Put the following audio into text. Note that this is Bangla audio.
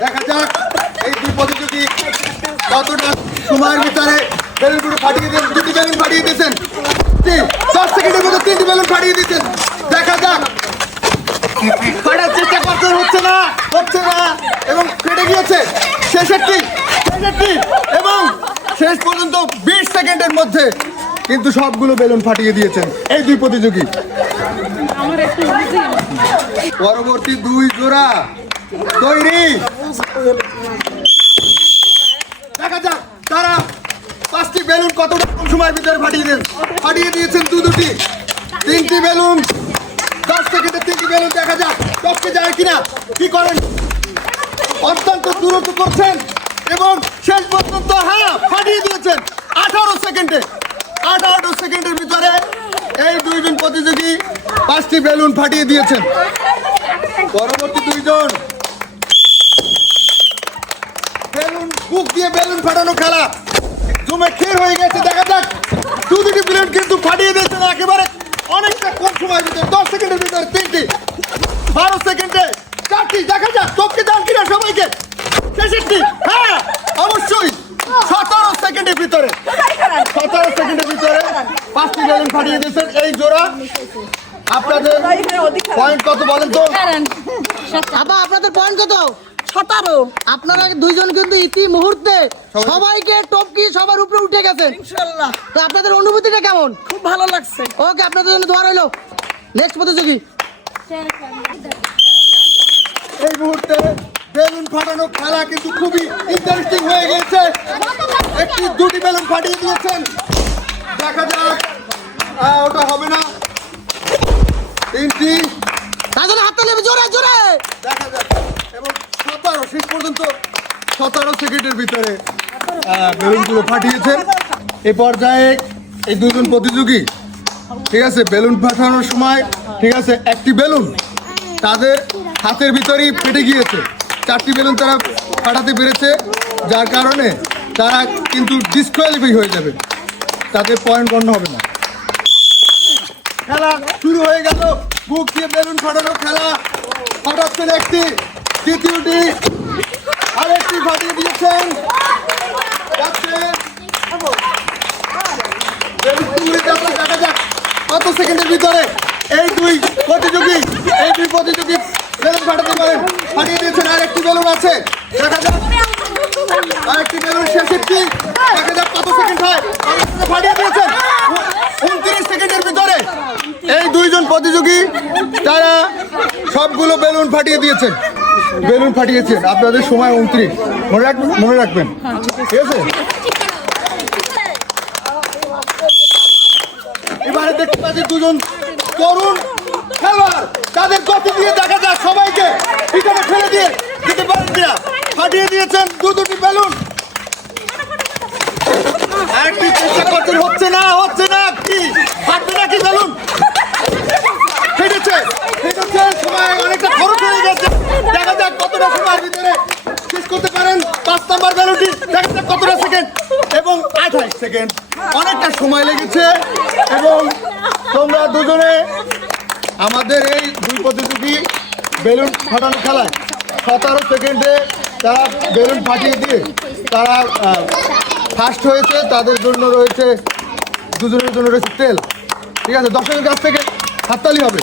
দেখা যাক এই দুই প্রতিযোগী কতটা সময়ের ভিতরে বেলুনগুলো ফাটিয়ে দিয়েছেন। দুটি বেলুন ফাটিয়ে দিয়েছেন, 10 সেকেন্ডের মধ্যে 3টি বেলুন ফাটিয়ে দিয়েছেন। দেখা যাক, ফাটার চেষ্টা করতে হচ্ছে না এবং ফেটে গিয়েছে শেষেরটি এবং শেষ পর্যন্ত 20 সেকেন্ডের মধ্যে কিন্তু সবগুলো বেলুন ফাটিয়ে দিয়েছেন এই দুই প্রতিযোগী। পরবর্তী দুই জোড়া তৈরি। দেখা যাক তারা 5টি বেলুন কতটা কম সময়ের ভিতরে ফাটিয়ে দিয়েছেন। দুটি 3টি বেলুন 10 সেকেন্ডে 3টি বেলুন। দেখা যাক টপকে যায় কিনা, কি করেন, অত্যন্ত দ্রুত করছেন এবং শেষ পর্যন্ত ফাটিয়ে দিয়েছেন 18 সেকেন্ডের ভিতরে এই দুইজন প্রতিযোগী 5টি বেলুন ফাটিয়ে দিয়েছেন। পরবর্তী দুইজন বেলুন বুক দিয়ে বেলুন ফাটানো খেলা জমে ক্ষীর হয়ে গেছে। দেখা যাক দুটি বেলুন কিন্তু ফাটিয়ে দিয়েছেন একেবারে অনেকটা কম সময়ের ভিতরে, 10 সেকেন্ডের ভিতরে 3টি, 12 সেকেন্ডে 4টি। দেখা যাক টপকে যান কিনা সবাইকে। শেষেরটি অবশ্যই 17 সেকেন্ডের ভিতরে 5টি বেলুন ফাটিয়ে দিয়েছেন এই জোড়া। আপনাদের পয়েন্ট কত বলেন তো? আপনাদের পয়েন্ট কত? 17। আপনারা দুইজন কিন্তু ইতি মুহূর্তে সবাইকে টপকি সবার উপরে উঠে গেছেন ইনশাআল্লাহ। তো আপনাদের অনুভূতিটা কেমন? খুব ভালো লাগছে। ওকে, আপনাদের জন্য দোয়া রইল। নেক্সট প্রতিযোগী। এই মুহূর্তে বেলুন ফাটানো খেলা কিন্তু খুবই ইন্টারেস্টিং হয়ে গেছে। দুটি বেলুন ফাটিয়ে দিয়েছেন। দেখা যাক ওটা হবে না। 3টি, তাহলে হাতটা নেবে জোরে জোরে। দেখা যাক এবং 17 শেষ পর্যন্ত 17 সেকেন্ডের ভিতরে বেলুনগুলো ফাটিয়েছেন। এই পর্যায়ে এই দুজন প্রতিযোগী, ঠিক আছে, বেলুন ফাটানোর সময়, ঠিক আছে, একটি বেলুন তাদের হাতের ভিতরেই ফেটে গিয়েছে। 4টি বেলুন তারা ফাটাতে পেরেছে, যার কারণে তারা কিন্তু ডিসকোয়ালিফাই হয়ে যাবে, তাদের পয়েন্ট গণ্য হবে না। খেলা শুরু হয়ে গেল। বুক দিয়ে বেলুন ফাটানো খেলা ফাটাচ্ছেন একটি, দ্বিতীয়টি, আরেকটি ফাটিয়ে দিয়েছেন। দেখা যাক কত সেকেন্ডের ভিতরে এই দুই প্রতিযোগী বেলুন ফাটাতে পারেন। ফাটিয়ে দিয়েছেন, আরেকটি বেলুন আছে। দেখা যাক আরেকটি বেলুন শেষেরটি। দেখা যাক কত সেকেন্ড হয়। ফাটিয়ে দিয়েছেন 29 সেকেন্ডের ভিতরে এই দুইজন প্রতিযোগী তারা সবগুলো বেলুন ফাটিয়েছেন। আপনাদের সময় 29, মনে রাখবেন, ঠিক আছে? এবারে দেখতে পাচ্ছি দুজন তরুণ খেলোয়াড়, তাদের গতি দিয়ে দেখা যাক সবাইকে পিছনে ফেলে দিয়ে যেতে পারেন কিনা। ফাটিয়ে দিয়েছেন দুটি বেলুন। একটি চেষ্টা করছেন, হচ্ছে না কি ফাটবে নাকি বেলুন? ফেটেছে, সময় অনেকটা খরচ হয়ে গেছে। দেখা যাক কতটা সময়ের ভিতরে শেষ করতে পারেন 5 নম্বর বেলুনটি। দেখা যাক কতটা সেকেন্ড এবং 28 সেকেন্ড, অনেকটা সময় লেগেছে। এবং তোমরা দুজনে আমাদের এই দুই প্রতিযোগী বেলুন ফাটানো খেলায় 17 সেকেন্ডে তারা বেলুন ফাটিয়ে দিয়ে তারা ফার্স্ট হয়েছে। তাদের জন্য রয়েছে, দুজনের জন্য রয়েছে তেল, ঠিক আছে? দর্শকের কাছ থেকে হাততালি হবে।